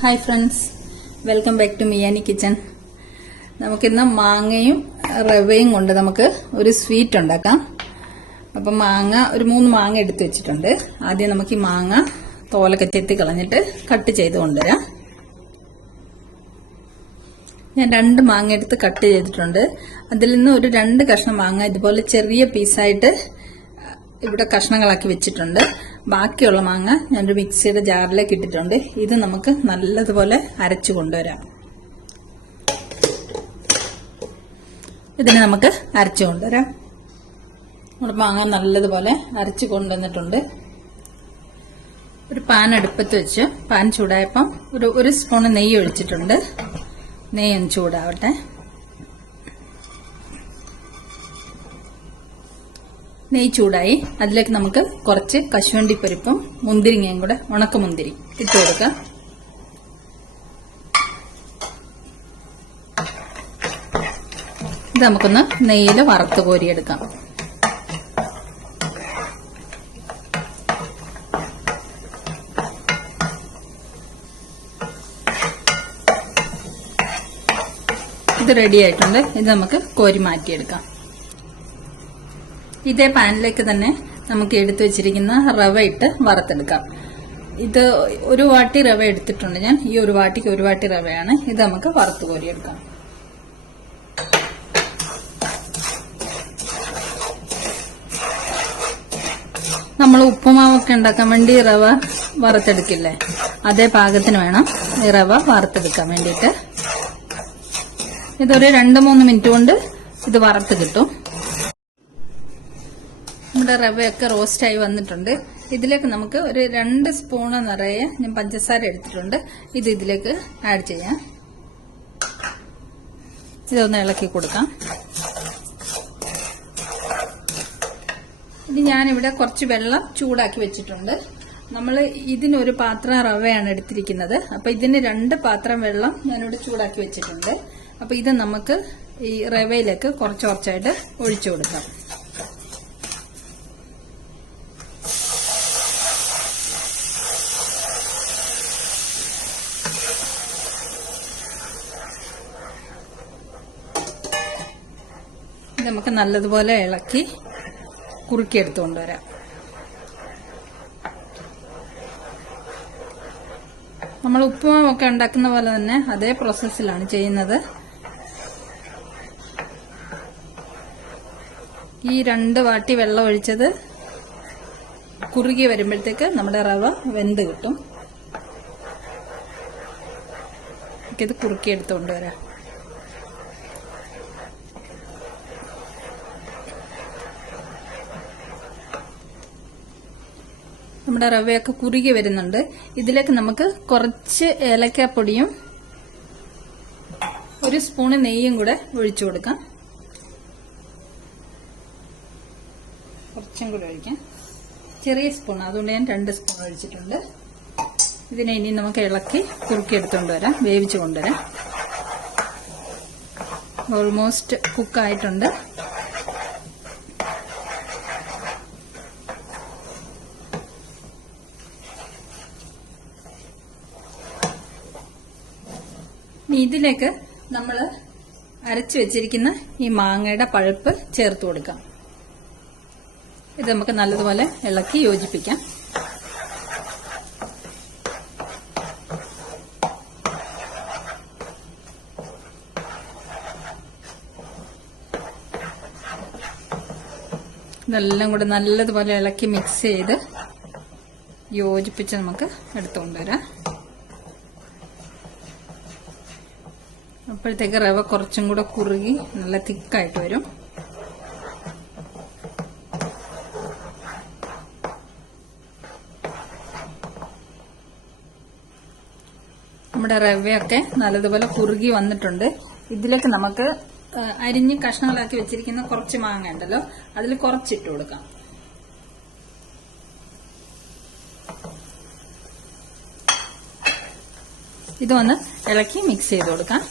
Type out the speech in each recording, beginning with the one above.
Hi friends, welcome back to Miyani kitchen. നമുക്കിന്ന് മാങ്ങയും റവയും കൊണ്ട് നമുക്ക് ഒരു സ്വീറ്റ് ഉണ്ടാക്കാം. അപ്പം മാങ്ങ ഒരു 3 മാങ്ങ എടുത്തു വെച്ചിട്ടുണ്ട്. ആദ്യം നമുക്ക് ഈ മാങ്ങ തോലൊക്കെ ചെത്തി കളഞ്ഞിട്ട് കട്ട് ചെയ്ത് കൊണ്ടുവരാം. ഞാൻ 2 മാങ്ങ എടുത്ത് കട്ട് ചെയ്തിട്ടുണ്ട്. അതിൽ നിന്ന് ഒരു 2 കഷ്ണം മാങ്ങ ഇതുപോലെ ചെറിയ പീസായിട്ട് ഇവിടെ കഷ്ണങ്ങളാക്കി വെച്ചിട്ടുണ്ട്. ബാക്കിയുള്ള മാങ്ങ ഞാനൊരു മിക്സിയുടെ ജാറിലേക്ക് ഇട്ടിട്ടുണ്ട്. ഇത് നമുക്ക് നല്ലതുപോലെ അരച്ചു കൊണ്ടുവരാം. ഇതിനെ നമുക്ക് അരച്ചു കൊണ്ടുവരാം. നമ്മുടെ മാങ്ങ നല്ലതുപോലെ അരച്ചു കൊണ്ടുവന്നിട്ടുണ്ട്. ഒരു പാൻ അടുപ്പത്ത് വെച്ച് പാൻ ചൂടായപ്പം ഒരു സ്പൂൺ നെയ്യ് ഒഴിച്ചിട്ടുണ്ട്. നെയ്യ് ഒന്ന് ചൂടാവട്ടെ. നെയ്യ് ചൂടായി അതിലേക്ക് നമുക്ക് കുറച്ച് കശുവണ്ടി പരിപ്പും മുന്തിരിങ്ങയും കൂടെ ഉണക്കമുന്തിരി ഇട്ട് കൊടുക്കാം. ഇത് നമുക്കൊന്ന് നെയ്യിൽ വറുത്ത് കോരിയെടുക്കാം. ഇത് റെഡി ആയിട്ടുണ്ട്. ഇത് നമുക്ക് കോരി മാറ്റിയെടുക്കാം. ഇതേ പാനിലേക്ക് തന്നെ നമുക്ക് എടുത്തു വെച്ചിരിക്കുന്ന റവ ഇട്ട് വറുത്തെടുക്കാം. ഇത് ഒരു വാട്ടി റവ എടുത്തിട്ടുണ്ട് ഞാൻ. ഈ ഒരു വാട്ടിക്ക് ഒരു വാട്ടി റവയാണ്. ഇത് നമുക്ക് വറുത്ത് കോരിയെടുക്കാം. നമ്മൾ ഉപ്പുമാവൊക്കെ ഉണ്ടാക്കാൻ വേണ്ടി റവ വറുത്തെടുക്കില്ലേ, അതേ പാകത്തിന് വേണം ഈ റവ വറുത്തെടുക്കാൻ വേണ്ടിയിട്ട്. ഇതൊരു 2-3 മിനിറ്റ് കൊണ്ട് ഇത് വറുത്ത് കിട്ടും. നമ്മുടെ റവയൊക്കെ റോസ്റ്റായി വന്നിട്ടുണ്ട്. ഇതിലേക്ക് നമുക്ക് ഒരു 2 സ്പൂണ് നിറയെ ഞാൻ പഞ്ചസാര എടുത്തിട്ടുണ്ട്. ഇത് ഇതിലേക്ക് ആഡ് ചെയ്യാം. ഇതൊന്ന് ഇളക്കി കൊടുക്കാം. ഇനി ഞാനിവിടെ കുറച്ച് വെള്ളം ചൂടാക്കി വെച്ചിട്ടുണ്ട്. നമ്മൾ ഇതിനൊരു പാത്രം റവയാണ് എടുത്തിരിക്കുന്നത്. അപ്പൊ ഇതിന് 2 പാത്രം വെള്ളം ഞാനിവിടെ ചൂടാക്കി വെച്ചിട്ടുണ്ട്. അപ്പൊ ഇത് നമുക്ക് ഈ റവയിലേക്ക് കുറച്ചായിട്ട് ഒഴിച്ചു കൊടുക്കാം. നമുക്ക് നല്ലതുപോലെ ഇളക്കി കുറുക്കിയെടുത്തു കൊണ്ടുവരാം. നമ്മൾ ഉപ്പുമാവൊക്കെ ഉണ്ടാക്കുന്ന പോലെ തന്നെ അതേ പ്രോസസ്സിലാണ് ചെയ്യുന്നത്. ഈ 2 വാട്ടി വെള്ളം ഒഴിച്ചത് കുറുകി വരുമ്പോഴത്തേക്ക് നമ്മുടെ റവ വെന്ത് കിട്ടും. ഇത് കുറുക്കിയെടുത്തു കൊണ്ടുവരാം. നമ്മുടെ റവയൊക്കെ കുറുകി വരുന്നുണ്ട്. ഇതിലേക്ക് നമുക്ക് കുറച്ച് ഏലക്കാപ്പൊടിയും 1 സ്പൂണ് നെയ്യും കൂടെ ഒഴിച്ചു കൊടുക്കാം. കുറച്ചും കൂടെ ഒഴിക്കാം. ചെറിയ സ്പൂൺ, അതുകൊണ്ട് ഞാൻ 2 സ്പൂൺ ഒഴിച്ചിട്ടുണ്ട്. ഇതിനെ ഇനി നമുക്ക് ഇളക്കി കുറുക്കി എടുത്തുകൊണ്ട് വരാം, വേവിച്ചു കൊണ്ടുവരാം. ഓൾമോസ്റ്റ് കുക്കായിട്ടുണ്ട്. ഇതിലേക്ക് നമ്മൾ അരച്ചു വെച്ചിരിക്കുന്ന ഈ മാങ്ങയുടെ പൾപ്പ് ചേർത്ത് കൊടുക്കാം. ഇത് നമുക്ക് നല്ലതുപോലെ ഇളക്കി യോജിപ്പിക്കാം. ഇതെല്ലാം കൂടെ നല്ലതുപോലെ ഇളക്കി മിക്സ് ചെയ്ത് യോജിപ്പിച്ച് നമുക്ക് എടുത്തുകൊണ്ടുവരാം. അപ്പോഴത്തേക്ക് റവ കുറച്ചും കൂടെ കുറുകി നല്ല തിക്കായിട്ട് വരും. നമ്മുടെ റവയൊക്കെ നല്ലതുപോലെ കുറുകി വന്നിട്ടുണ്ട്. ഇതിലേക്ക് നമുക്ക് അരിഞ്ഞ് കഷ്ണങ്ങളാക്കി വെച്ചിരിക്കുന്ന കുറച്ച് മാങ്ങ ഉണ്ടല്ലോ, അതിൽ കുറച്ചിട്ട് കൊടുക്കാം. ഇതൊന്ന് ഇളക്കി മിക്സ് ചെയ്ത് കൊടുക്കാം.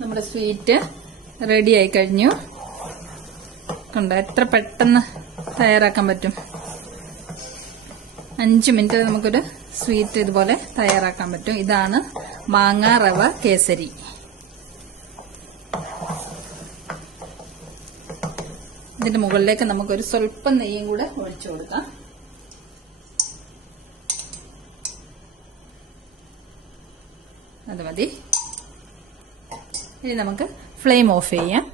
നമ്മുടെ സ്വീറ്റ് റെഡി ആയി കഴിഞ്ഞു. കണ്ടോ എത്ര പെട്ടെന്ന് തയ്യാറാക്കാൻ പറ്റും. 5 മിനിറ്റിൽ നമുക്കൊരു സ്വീറ്റ് ഇതുപോലെ തയ്യാറാക്കാൻ പറ്റും. ഇതാണ് മാങ്ങ റവ കേസരി. ഇതിന്റെ മുകളിലേക്ക് നമുക്കൊരു സ്വല്പം നെയ്യും കൂടെ ഒഴിച്ചു കൊടുക്കാം. അത് മതി. ഇനി നമുക്ക് ഫ്ലെയിം ഓഫ് ചെയ്യാം.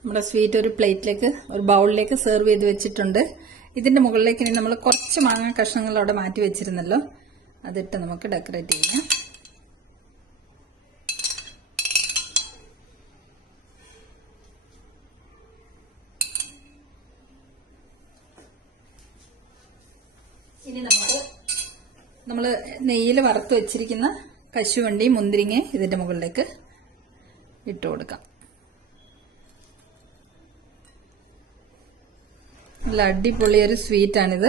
നമ്മുടെ സ്വീറ്റ് ഒരു പ്ലേറ്റിലേക്ക്, ഒരു ബൗളിലേക്ക് സെർവ് ചെയ്ത് വെച്ചിട്ടുണ്ട്. ഇതിന്റെ മുകളിലേക്ക് ഇനി നമ്മൾ കുറച്ച് മാങ്ങ കഷ്ണങ്ങൾ അവിടെ മാറ്റി വെച്ചിരുന്നല്ലോ, അതിട്ട് നമുക്ക് ഡെക്കറേറ്റ് ചെയ്യാം. ഇനി നമ്മൾ നെയ്യിൽ വറുത്ത് വെച്ചിരിക്കുന്ന കശുവണ്ടി, മുന്തിരിങ്ങ ഇതിന്റെ മുകളിലേക്ക് ഇട്ട് കൊടുക്കാം. നല്ല അടിപൊളിയൊരു സ്വീറ്റാണിത്.